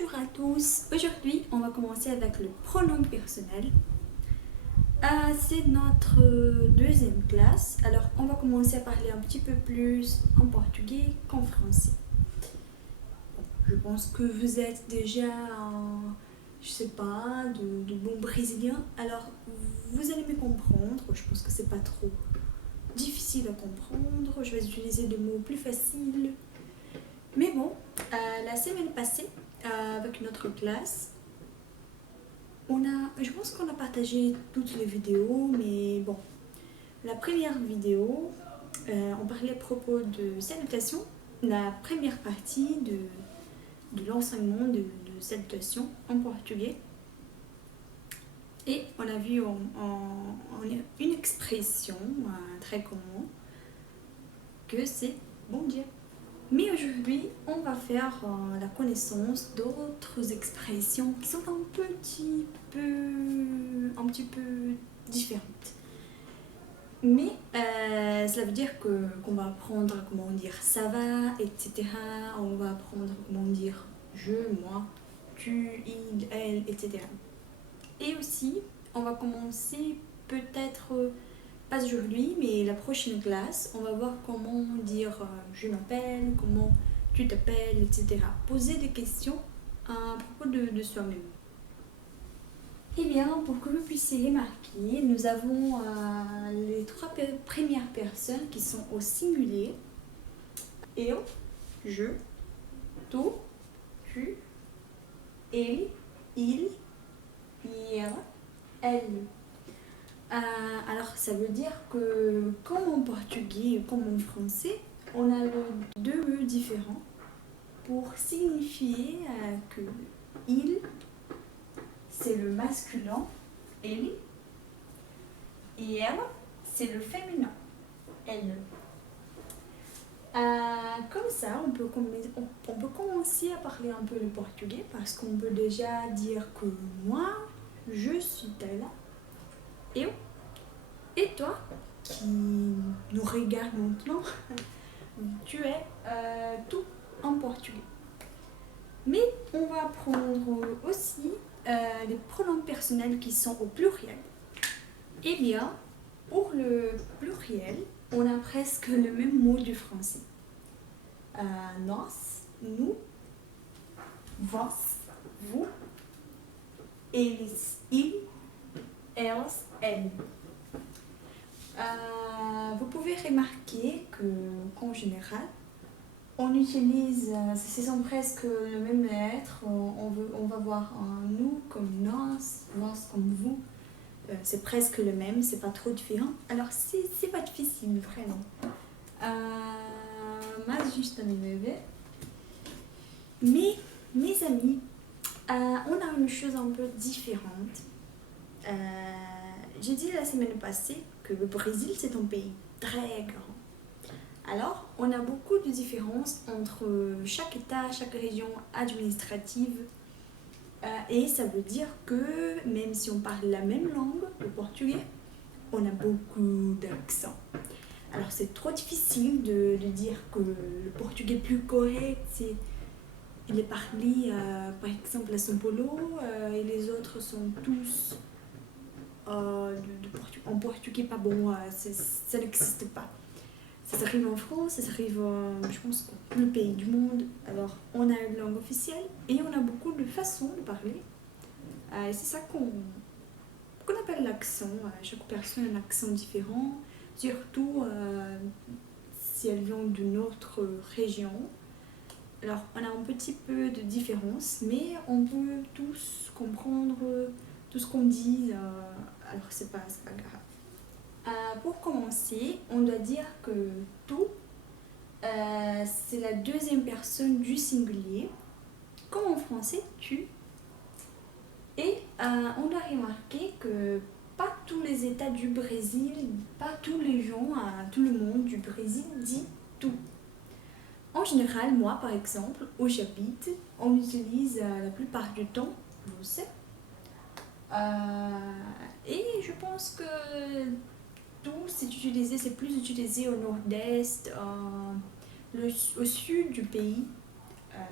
Bonjour à tous, aujourd'hui on va commencer avec le pronom personnel. C'est notre deuxième classe, alors on va commencer à parler un petit peu plus en portugais qu'en français. Je pense que vous êtes déjà, je sais pas, de bons brésiliens, alors vous allez me comprendre. Je pense que c'est pas trop difficile à comprendre, je vais utiliser des mots plus faciles. Mais bon, la semaine passée, avec notre classe, je pense qu'on a partagé toutes les vidéos, mais bon, la première vidéo, on parlait à propos de salutations, la première partie de l'enseignement de salutations en portugais. Et on a vu une expression très commune, que c'est bon Dieu. Mais aujourd'hui, on va faire la connaissance d'autres expressions qui sont un petit peu différentes. Mais cela veut dire qu'on va apprendre comment dire ça va, etc. On va apprendre comment dire je, moi, tu, il, elle, etc. Et aussi, on va commencer peut-être pas aujourd'hui, mais la prochaine classe, on va voir comment dire je m'appelle, comment tu t'appelles, etc. Poser des questions à propos de soi-même. Eh bien, pour que vous puissiez remarquer, nous avons les trois premières personnes qui sont au singulier. Eu, je, tu, tu, ele, il, ela, elle. Alors ça veut dire que comme en portugais et comme en français, on a deux E différents pour signifier que il, c'est le masculin, ele, et ela, c'est le féminin, elle. Comme ça, on peut commencer à parler un peu le portugais parce qu'on peut déjà dire que moi, je suis telle. Et toi, qui nous regarde maintenant, tu es tout en portugais. Mais on va apprendre aussi les pronoms personnels qui sont au pluriel. Eh bien, pour le pluriel, on a presque le même mot du français. Nós, nous, vós, vous, eles, ils, elas, elles. Vous pouvez remarquer qu'en général, on utilise, ce sont presque les mêmes lettres. On va voir un nous comme nos, vos comme vous. C'est presque le même, c'est pas trop différent. Alors c'est pas difficile, vraiment. Mas justamente, mais mes amis, on a une chose un peu différente. J'ai dit la semaine passée que le Brésil c'est un pays très grand. Alors, on a beaucoup de différences entre chaque État, chaque région administrative. Et ça veut dire que même si on parle la même langue, le portugais, on a beaucoup d'accents. Alors, c'est trop difficile de dire que le portugais plus correct, il est parlé par exemple à São Paulo et les autres sont tous en portugais pas bon, ça n'existe pas. Ça arrive en France, ça arrive, je pense, dans tous les pays du monde. Alors, on a une langue officielle et on a beaucoup de façons de parler. Et c'est ça qu'on appelle l'accent. Chaque personne a un accent différent, surtout si elle vient d'une autre région. Alors, on a un petit peu de différence, mais on peut tous comprendre tout ce qu'on dit. Alors, c'est pas grave. Pour commencer, on doit dire que tout, c'est la deuxième personne du singulier, comme en français tu. Et on doit remarquer que pas tous les États du Brésil, pas tous les gens, tout le monde du Brésil dit tout. En général, moi par exemple, où j'habite, on utilise la plupart du temps você. Et je pense que tout c'est plus utilisé au nord-est, au sud du pays.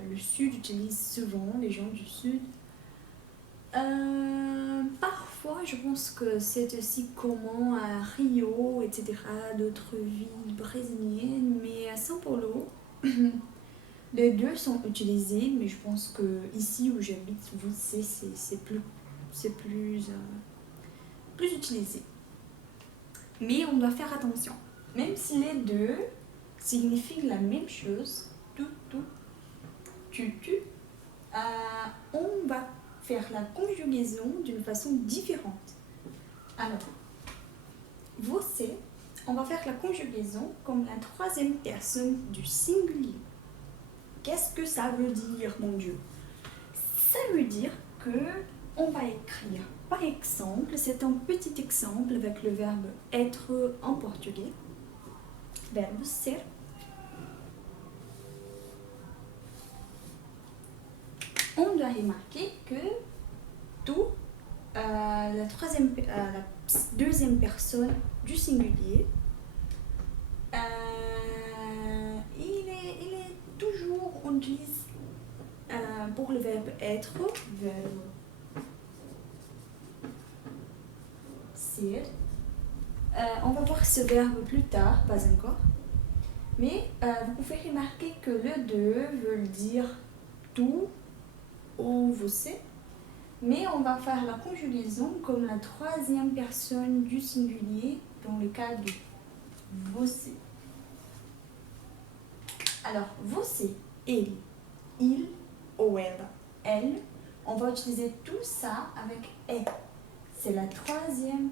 le sud utilise souvent, les gens du sud. Parfois, je pense que c'est aussi commun à Rio, etc., d'autres villes brésiliennes, mais à São Paulo, les deux sont utilisés, mais je pense que ici où j'habite, vous savez, plus utilisé. Mais on doit faire attention. Même si les deux signifient la même chose, on va faire la conjugaison d'une façon différente. Alors, você, on va faire la conjugaison comme la troisième personne du singulier. Qu'est-ce que ça veut dire, mon Dieu? Ça veut dire que on va écrire, par exemple, c'est un petit exemple avec le verbe être en portugais, verbe ser. On doit remarquer que tout, la deuxième personne du singulier, il est toujours, on utilise pour le verbe être, verbe ser. On va voir ce verbe plus tard, pas encore. Mais vous pouvez remarquer que le deux veut dire tout ou você. Mais on va faire la conjugaison comme la troisième personne du singulier dans le cas de você. Alors, você, ele, il ou elle, on va utiliser tout ça avec est. C'est la troisième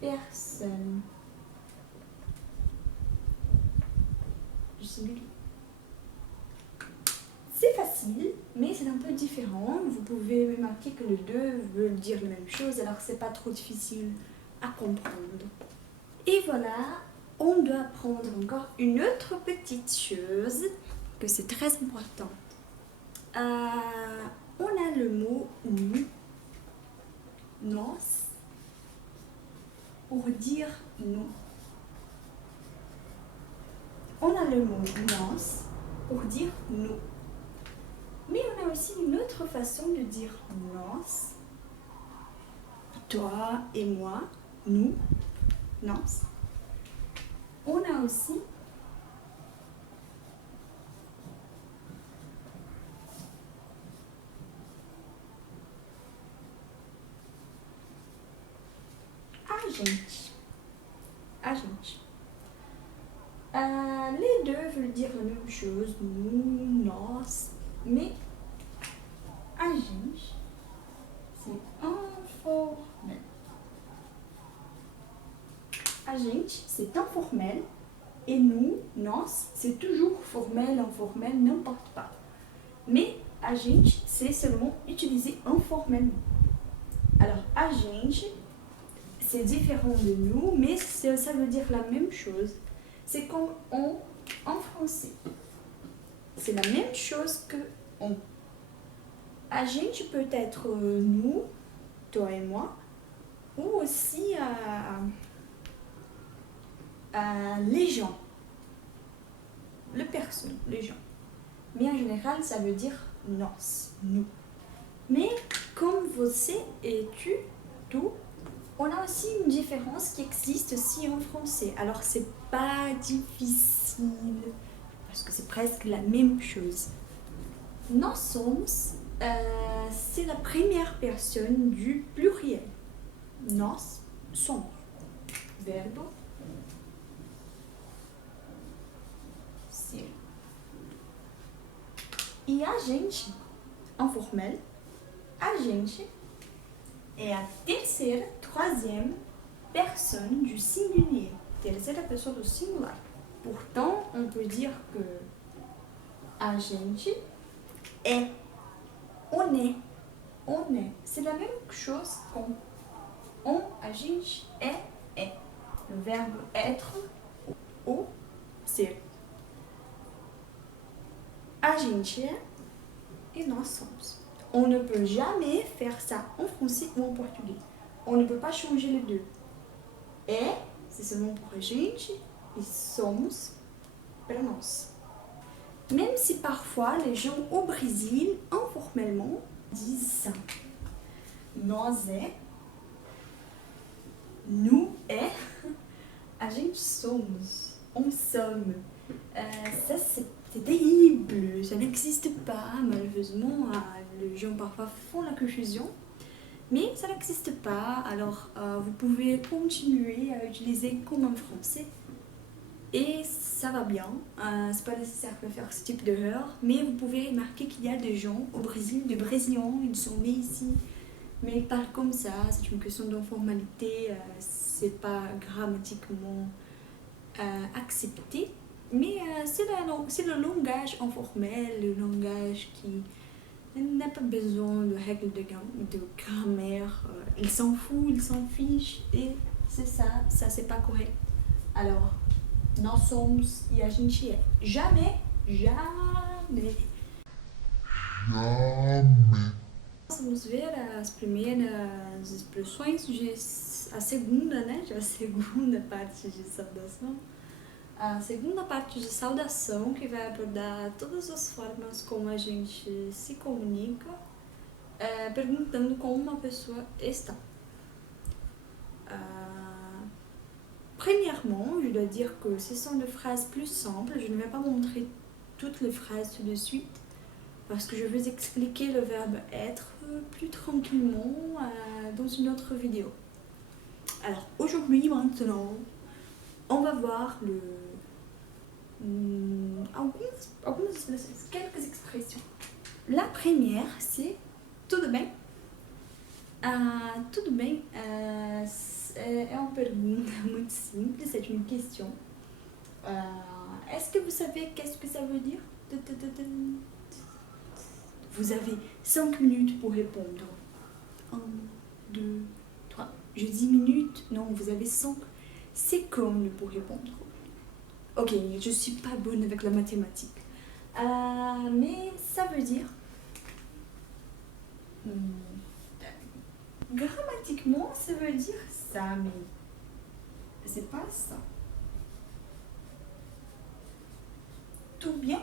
personne du singulier. C'est facile, mais c'est un peu différent. Vous pouvez remarquer que les deux veulent dire la même chose, alors c'est pas trop difficile à comprendre. Et voilà, on doit apprendre encore une autre petite chose, que c'est très important. On a le mot nous, nós, pour dire nous. On a le mot nós pour dire nous. Mais on a aussi une autre façon de dire nós. Toi et moi, nous, nós. On a aussi a gente. A gente. Les deux veulent dire la même chose, nous, nós, mais a gente, c'est informel. A gente, c'est informel, et nous, nós, c'est toujours formel, informel, n'importe pas. Mais a gente, c'est seulement utilisé informellement. Alors, a gente, c'est différent de nous, mais ça veut dire la même chose. C'est comme on en français. C'est la même chose que on. A gente peut être nous, toi et moi, ou aussi les gens, les personnes, les gens. Mais en général, ça veut dire nós, nous. Mais comme você et tu, on a aussi une différence qui existe aussi en français. Alors c'est pas difficile parce que c'est presque la même chose. Nós somos, c'est la première personne du pluriel. Nós somos. Verbo ser. E a gente, informel, a gente est la troisième personne du singulier. Terceira pessoa do singular. Pourtant, on peut dire que a gente est, on est. C'est la même chose qu'on a gente est. Le verbe être ou ser. A gente est et nós somos. On ne peut jamais faire ça en français ou en portugais. On ne peut pas changer les deux. É, c'est seulement pour a gente, e somos prononce. Même si parfois les gens au Brésil, informellement, disent ça. Nós é, nous é, a gente somos, on somme. Ça c'est terrible, ça n'existe pas malheureusement. Les gens parfois font la confusion, mais ça n'existe pas. Alors vous pouvez continuer à utiliser comme en français et ça va bien. C'est pas nécessaire de faire ce type d'erreur, mais vous pouvez remarquer qu'il y a des gens au Brésil, des Brésiliens, ils sont nés ici, mais ils parlent comme ça. C'est une question d'informalité, c'est pas grammaticalement accepté. Mais c'est le langage informel, le langage qui n'a pas besoin de règles de grammaire. Il s'en fout, il s'en fiche et c'est ça c'est pas correct. Alors, nós somos e a gente é. Jamais, jamais. Jamais. Vamos ver as primeiras expressões, a segunda, né? A segunda parte de saudação. A segunda parte de saudação, que vai abordar todas as formas como a gente se comunica, perguntando como uma pessoa está. Premièrement, je dois dire que ce sont des phrases plus simples. Je ne vais pas montrer toutes les phrases tout de suite parce que je vais expliquer le verbe être plus tranquillement dans une autre vidéo. Alors aujourd'hui, maintenant, on va voir quelques expressions. La première, c'est tudo bem? Tudo bem é uma pergunta muito simples, c'est une question. Est-ce que vous savez qu'est-ce que ça veut dire? Vous avez 5 minutes pour répondre. 1, 2, 3. Je dis minutes, non, vous avez 5 secondes pour répondre. Ok, je suis pas bonne avec la mathématique. Mais ça veut dire... Grammatiquement, ça veut dire ça, mais c'est pas ça. Tout bien?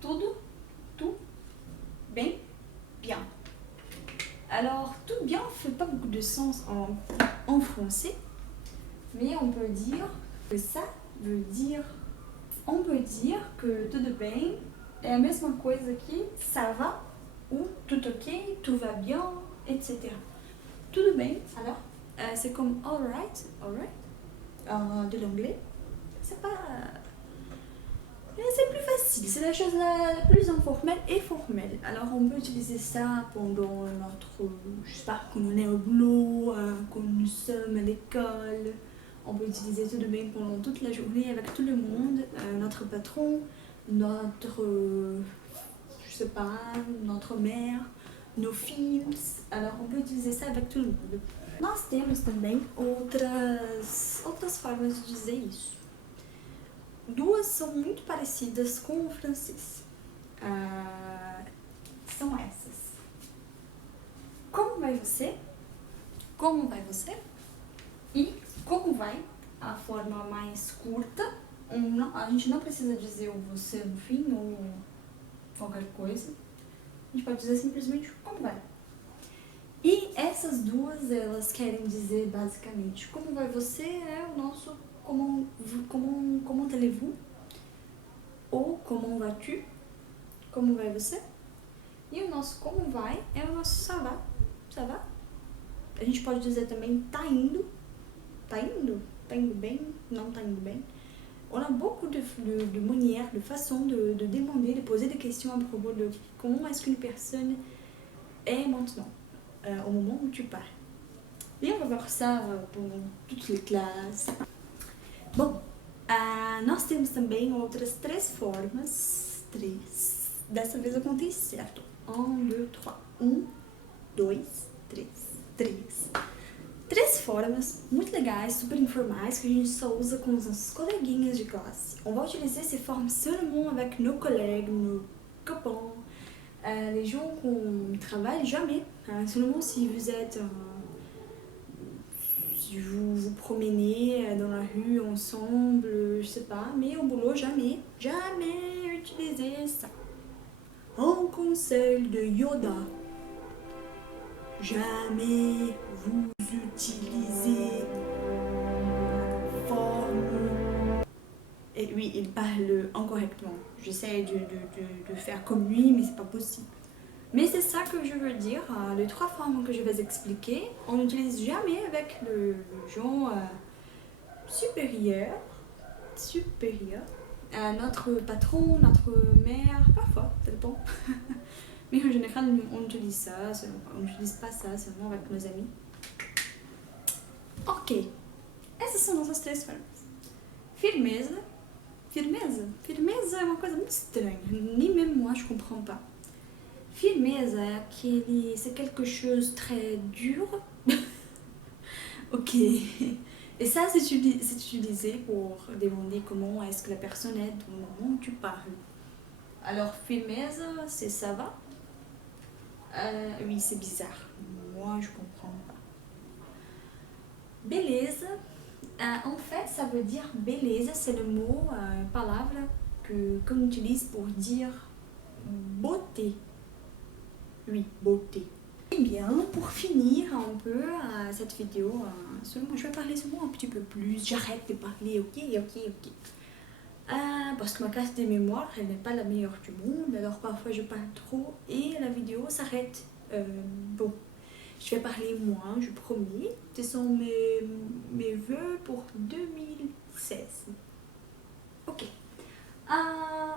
Tudo? Tout? Bien? Bien. Alors, tout bien fait pas beaucoup de sens en français, mais on peut dire que ça veut dire... On peut dire que tudo bem é a mesma coisa que ça va ou tout ok, tout va bien, etc. Tudo bem, alors, c'est comme alright, de l'anglais. C'est pas... c'est plus facile, c'est la chose la plus informelle et formelle. Alors on peut utiliser ça pendant notre... Je sais pas, quand on est au boulot, quand nous sommes à l'école. On peut utiliser tudo bem pendant toute la journée avec tout le monde, notre patron, notre... je sais pas, notre mère, nos filhos. Alors on peut utiliser ça avec tout le monde. Nós temos também outras formas de dizer isso. Duas são muito parecidas com o francês. São essas. Como vai você? Como vai você? E como vai? A forma mais curta. A gente não precisa dizer o você no fim ou qualquer coisa. A gente pode dizer simplesmente como vai. E essas duas, elas querem dizer basicamente como vai você é o nosso comment allez-vous ou comment vas-tu, como vai você. E o nosso como vai é o nosso ça va, ça va. A gente pode dizer também tá indo bem, não tá indo bem. On a beaucoup de manières, de façons de demander, de poser des questions à propos de comment est-ce qu'une personne est maintenant, au moment où tu parles. Et on va voir ça pendant toutes les classes. Bom, nós temos também outras 3 formas. 3. Dessa vez eu contei certo. 1, 2, 3. 1, 2, 3. 3 formas muito legais, super informais, que a gente só usa com os nossos coleguinhas de classe. On va utiliser ces formes seulement avec nos collègues, nos copains, les gens qu'on travaille jamais. Seulement si vous êtes... vous vous promenez dans la rue ensemble, je sais pas, mais au boulot, jamais utiliser ça. Un conseil de Yoda, jamais vous utilisez forme. Et oui, il parle incorrectement. J'essaie de faire comme lui, mais c'est pas possible. Mais c'est ça que je veux dire. Les 3 formes que je vais expliquer, on n'utilise jamais avec le genre supérieur. Notre patron, notre mère, parfois, ça dépend. Mais en général, on utilise ça, on n'utilise pas ça seulement avec nos amis. Ok. Essas são nossas 3 formas. Firmeza. Firmeza é uma coisa muito estranha. Nem même moi, je comprends pas. Firmeza c'est quelque chose de très dur. Ok. Et ça, c'est utilisé pour demander comment est-ce que la personne est au moment où tu parles. Alors, firmeza, c'est ça va. Oui, c'est bizarre. Moi, je comprends pas. Beleza. En fait, ça veut dire beleza, c'est le mot, palavra qu'on utilise pour dire beauté. Oui, beauté. Et bien, pour finir un peu cette vidéo, seulement, je vais parler seulement un petit peu plus. J'arrête de parler, ok. Parce que ma classe de mémoire, elle n'est pas la meilleure du monde, alors parfois je parle trop et la vidéo s'arrête. Bon, je vais parler moins, je promets. Ce sont mes vœux pour 2016. Ok.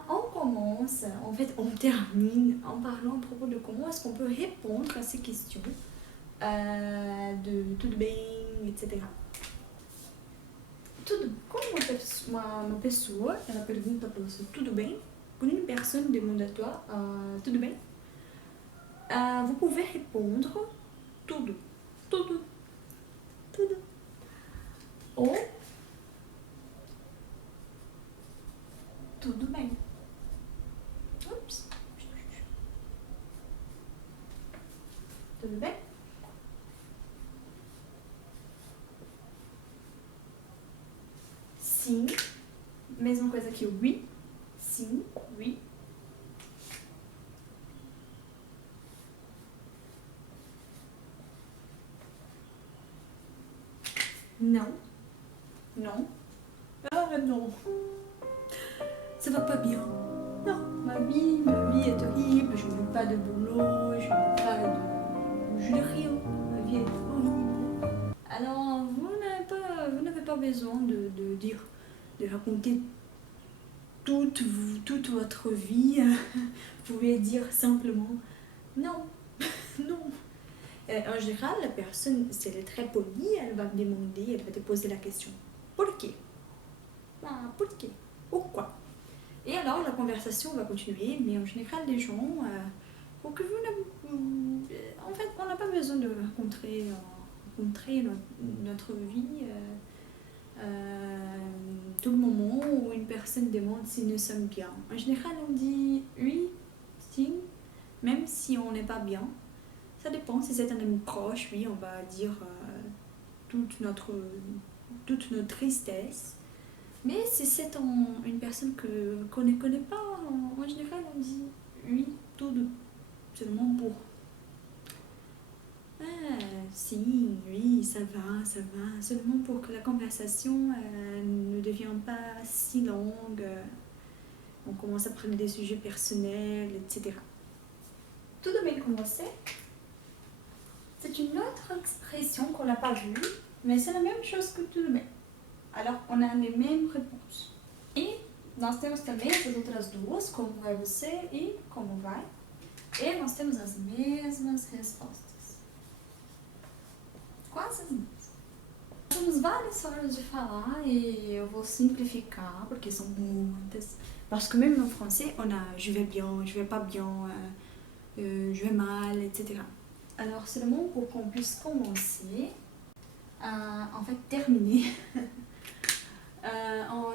On commence, en fait on termine en parlant à propos de comment est-ce qu'on peut répondre à ces questions de tudo bem, etc. Quando uma pessoa ela pergunta para você tudo bem, quando une personne demande à toi tudo bem, vous pouvez répondre tudo. Ou tudo bem. Oups. Tudo bem? Sim. Mesma coisa que o oui. Sim, oui. Non. Non. Ah non. Ça va pas bien. Non, ma vie est horrible, je n'ai pas de boulot, je n'ai pas de... Je n'ai rien, ma vie est horrible. Alors, vous n'avez pas besoin de dire, de raconter toute votre vie. Vous pouvez dire simplement non, non. En général, la personne, si elle est très polie, elle va me demander, elle va te poser la question. Pourquoi? Pourquoi? Pourquoi? Et alors la conversation va continuer, mais en général les gens, pour que en fait on n'a pas besoin de rencontrer notre vie tout le moment où une personne demande si nous sommes bien. En général on dit oui, si, même si on n'est pas bien. Ça dépend, si c'est un ami proche, oui, on va dire toute notre tristesse. Mais si c'est une personne qu'on ne connaît pas, en général, on dit oui, tout seulement pour. Si, oui, ça va, seulement pour que la conversation ne devienne pas si longue. On commence à prendre des sujets personnels, etc. Tout de même commencé. C'est une autre expression qu'on n'a pas vue, mais c'est la même chose que tout de même. Alors, on a les mêmes réponses. E nós temos também essas outras duas, como vai você e como vai. E nós temos as mesmas respostas. Quase as mesmas. Temos várias formas de falar e eu vou simplificar, porque são muitas. Parce que même en français, on a je vais bien, je vais pas bien, je vais mal, etc. Alors, seulement pour qu'on puisse commencer, en fait terminer.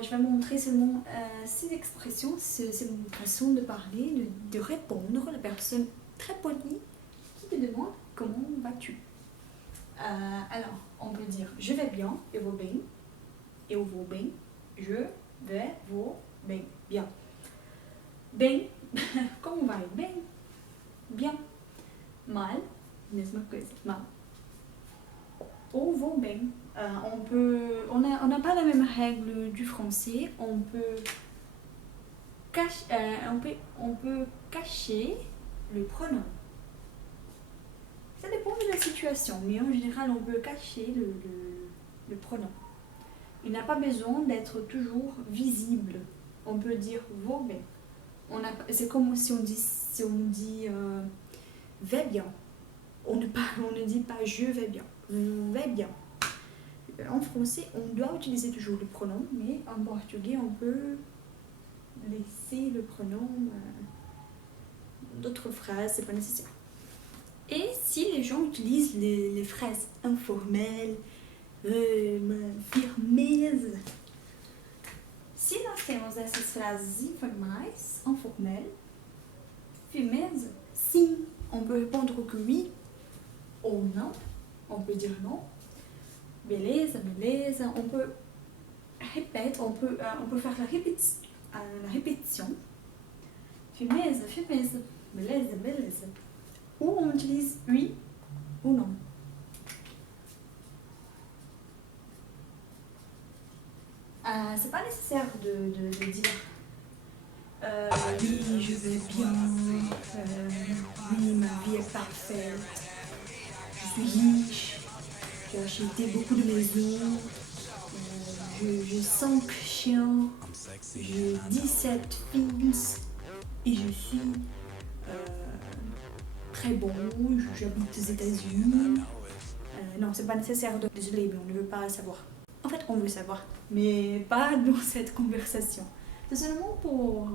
Je vais montrer seulement ces expressions, c'est une façon de parler, de répondre à la personne très polie qui te demande comment vas-tu. Alors, on peut dire je vais bien, eu vou bem, eu vou bem, je vais, vou bem, bien. Bem, como vai? Bem, bien. Mal, mesma coisa, mal. Ou vou bem. On n'a pas la même règle du français. On peut cacher le pronom. Ça dépend de la situation, mais en général, on peut cacher le pronom. Il n'a pas besoin d'être toujours visible. On peut dire vou bem. C'est comme si on dit vais bien. On ne dit pas je vais bien. Vais bien. En français, on doit utiliser toujours le pronom, mais en portugais, on peut laisser le pronom d'autres phrases, c'est pas nécessaire. Et si les gens utilisent les phrases informelles, firmeza, se nós temos essas frases informelles, firmeza, sim, on peut répondre que oui ou non, on peut dire non. Beleza, beleza, on peut répéter, on peut faire la répétition. Firmeza, firmeza, beleza, beleza. Ou on utilise oui ou non. C'est pas nécessaire de dire oui, je vais bien, oui, ma vie est parfaite, je suis riche, j'ai acheté beaucoup de maisons, j'ai 5 chiens, j'ai 17 fils et je suis très bon, j'habite aux États-Unis. Non, c'est pas nécessaire de... Désolé, mais on ne veut pas savoir. En fait, on veut savoir, mais pas dans cette conversation. C'est seulement pour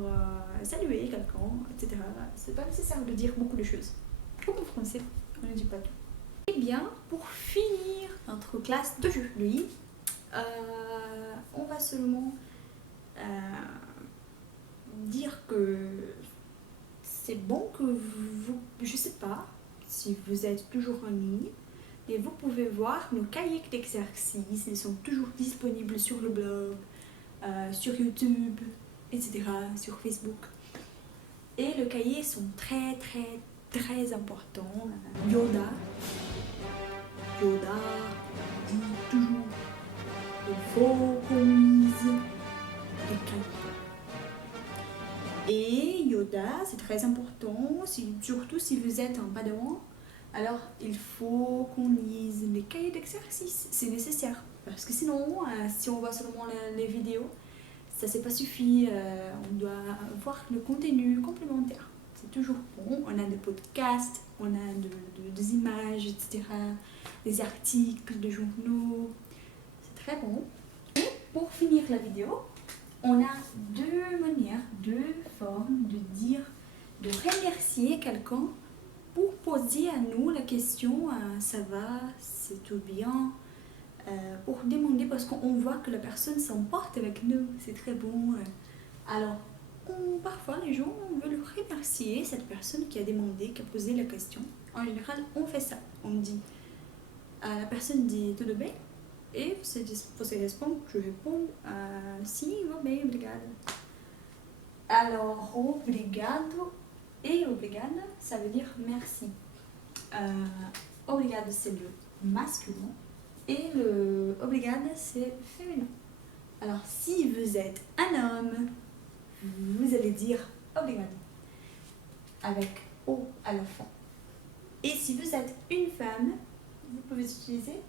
saluer quelqu'un, etc. C'est pas nécessaire de dire beaucoup de choses. Comme en français, on ne dit pas tout. Et bien, pour finir notre classe d'aujourd'hui, on va seulement dire que c'est bon que vous, je sais pas si vous êtes toujours en ligne, et vous pouvez voir nos cahiers d'exercices, ils sont toujours disponibles sur le blog, sur YouTube, etc., sur Facebook. Et les cahiers sont très très très importants. Yoda dit toujours il faut qu'on lise les cahiers. Et Yoda, c'est très important, surtout si vous êtes un padawan. Alors, il faut qu'on lise les cahiers d'exercice, c'est nécessaire. Parce que sinon, si on voit seulement les vidéos, ça c'est pas suffit. On doit voir le contenu complémentaire. C'est toujours bon. On a des podcasts, on a des images, etc. Des articles, des journaux. C'est très bon. Et pour finir la vidéo, on a deux manières, deux formes de remercier quelqu'un pour poser à nous la question ça va, c'est tout bien, pour demander parce qu'on voit que la personne s'emporte avec nous, c'est très bon. Alors, parfois les gens veulent remercier cette personne qui a demandé, qui a posé la question. En général, on fait ça. On dit, la personne dit tudo bem? Et você répond, je réponds, sim, vou bem, obrigada. Alors, obrigado et obrigada, ça veut dire merci. Obrigado, c'est le masculin et le obrigada, c'est féminin. Alors, si vous êtes un homme, vous allez dire obrigado avec O à la fin. Et si vous êtes une femme, vous pouvez utiliser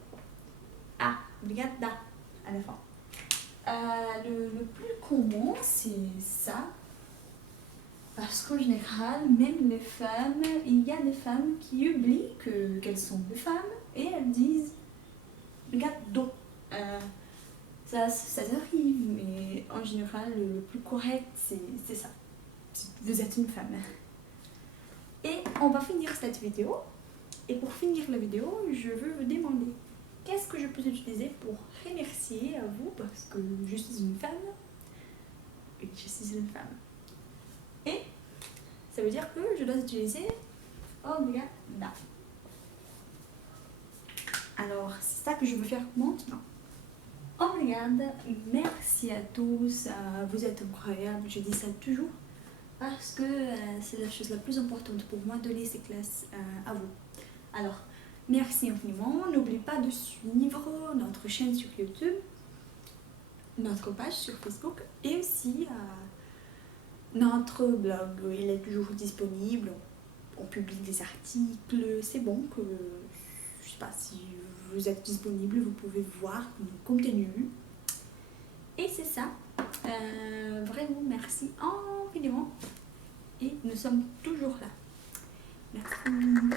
A, obrigada à la fin. Le plus commun, c'est ça. Parce qu'en général, même les femmes, il y a des femmes qui oublient qu'elles sont des femmes et elles disent obrigado. Ça arrive, mais en général, le plus correct, c'est ça. Vous êtes une femme. Et on va finir cette vidéo. Et pour finir la vidéo, je veux vous demander qu'est-ce que je peux utiliser pour remercier à vous parce que je suis une femme. Et je suis une femme. Et ça veut dire que je dois utiliser obrigada. Alors, que je veux faire maintenant. Oh regarde, merci à tous, vous êtes incroyables, je dis ça toujours parce que c'est la chose la plus importante pour moi, donner ces classes à vous. Alors, merci infiniment, n'oubliez pas de suivre notre chaîne sur YouTube, notre page sur Facebook et aussi notre blog, il est toujours disponible, on publie des articles, c'est bon que, je sais pas si vous êtes disponible, vous pouvez voir nos contenus. Et c'est ça, vraiment merci infiniment et nous sommes toujours là. Merci.